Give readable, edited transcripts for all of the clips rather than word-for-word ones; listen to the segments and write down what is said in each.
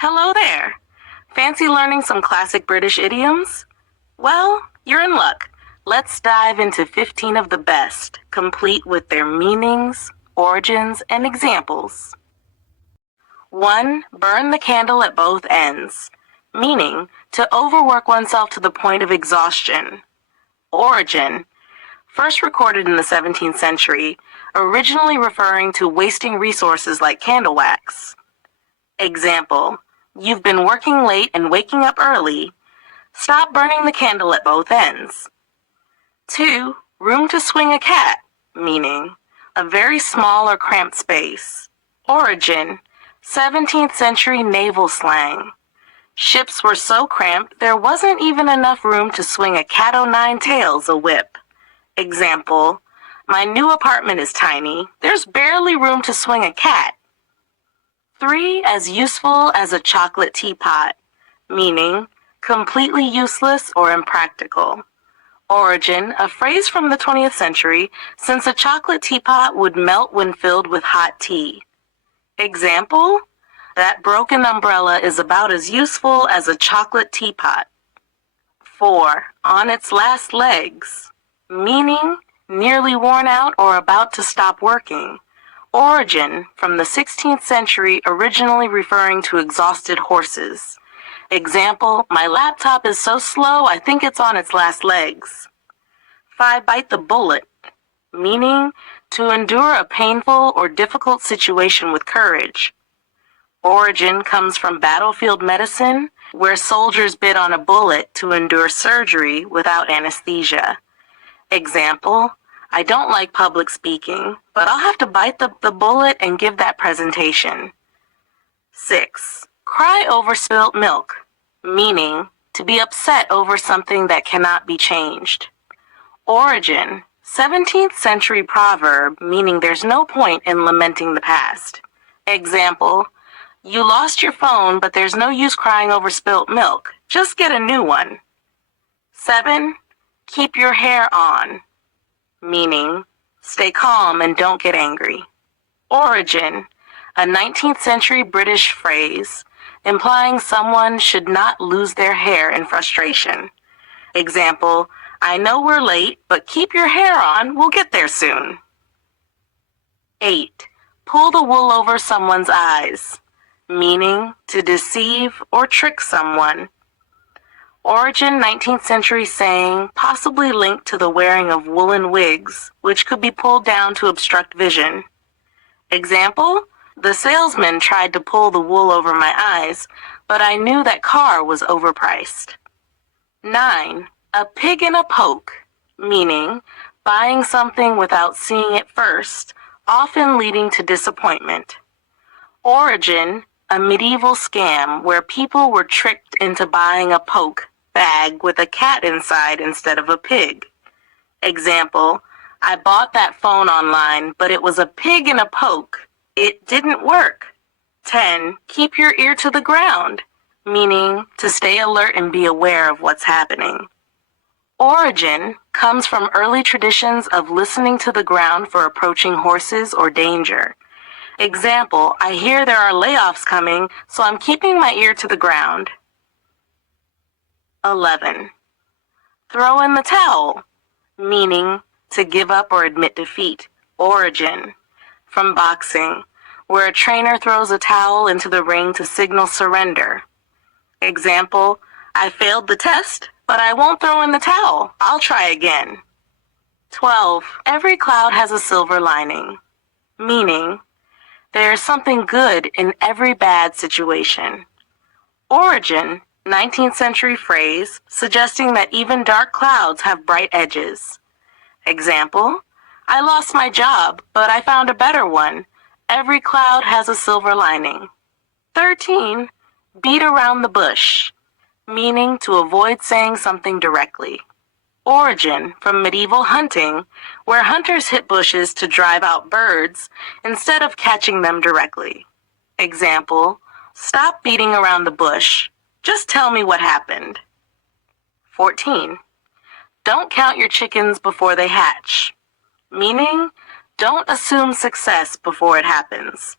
Hello there! Fancy learning some classic British idioms? Well, you're in luck. Let's dive into 15 of the best, complete with their meanings, origins, and examples. 1. Burn the candle at both ends, meaning to overwork oneself to the point of exhaustion. Origin. First recorded in the 17th century, originally referring to wasting resources like candle wax. Example. You've been working late and waking up early. Stop burning the candle at both ends. 2. Room to swing a cat, meaning a very small or cramped space. Origin. 17th century naval slang. Ships were so cramped there wasn't even enough room to swing a cat o' nine tails a whip. Example. My new apartment is tiny. There's barely room to swing a cat. 3. As useful as a chocolate teapot, meaning completely useless or impractical. Origin, a phrase from the 20th century, since a chocolate teapot would melt when filled with hot tea. Example, that broken umbrella is about as useful as a chocolate teapot. 4. On its last legs, meaning nearly worn out or about to stop working. Origin, from the 16th century, originally referring to exhausted horses. Example, my laptop is so slow I think it's on its last legs. 5. Bite the bullet, meaning to endure a painful or difficult situation with courage. Origin comes from battlefield medicine, where soldiers bit on a bullet to endure surgery without anesthesia. Example, I don't like public speaking, but I'll have to bite the bullet and give that presentation. 6. Cry over spilt milk, meaning to be upset over something that cannot be changed. Origin, 17th century proverb meaning there's no point in lamenting the past. Example, you lost your phone, but there's no use crying over spilt milk. Just get a new one. 7. Keep your hair on, meaning stay calm and don't get angry. Origin, a 19th century British phrase implying someone should not lose their hair in frustration. Example, I know we're late, but keep your hair on, we'll get there soon. 8. Pull the wool over someone's eyes, meaning to deceive or trick someone. Origin 19th century saying, possibly linked to the wearing of woolen wigs, which could be pulled down to obstruct vision. Example, the salesman tried to pull the wool over my eyes, but I knew that car was overpriced. 9. A pig in a poke, meaning buying something without seeing it first, often leading to disappointment. Origin, a medieval scam where people were tricked into buying a poke bag with a cat inside instead of a pig. Example, I bought that phone online, but it was a pig in a poke. It didn't work. 10. Keep your ear to the ground, meaning to stay alert and be aware of what's happening. Origin comes from early traditions of listening to the ground for approaching horses or danger. Example, I hear there are layoffs coming, so I'm keeping my ear to the ground. 11. Throw in the towel, meaning to give up or admit defeat. Origin, from boxing, where a trainer throws a towel into the ring to signal surrender. Example, I failed the test, but I won't throw in the towel. I'll try again. 12. Every cloud has a silver lining, meaning there is something good in every bad situation. Origin, 19th century phrase suggesting that even dark clouds have bright edges. Example, I lost my job, but I found a better one. Every cloud has a silver lining. 13. Beat around the bush, meaning to avoid saying something directly. Origin, from medieval hunting, where hunters hit bushes to drive out birds instead of catching them directly. Example, stop beating around the bush. Just tell me what happened. 14. Don't count your chickens before they hatch, meaning don't assume success before it happens.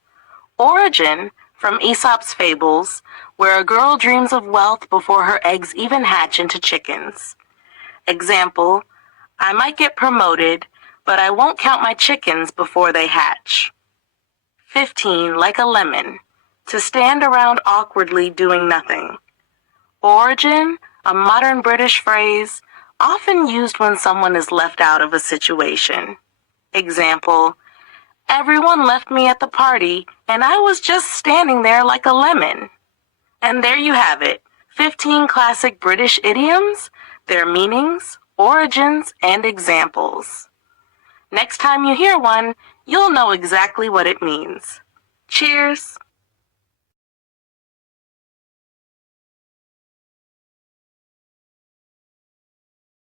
Origin, From Aesop's Fables, where a girl dreams of wealth before her eggs even hatch into chickens. Example, I might get promoted, but I won't count my chickens before they hatch. 15, like a lemon, to stand around awkwardly doing nothing. Origin, a modern British phrase, often used when someone is left out of a situation. Example, everyone left me at the party, and I was just standing there like a lemon. And there you have it, 15 classic British idioms, their meanings, origins, and examples. Next time you hear one, you'll know exactly what it means. Cheers!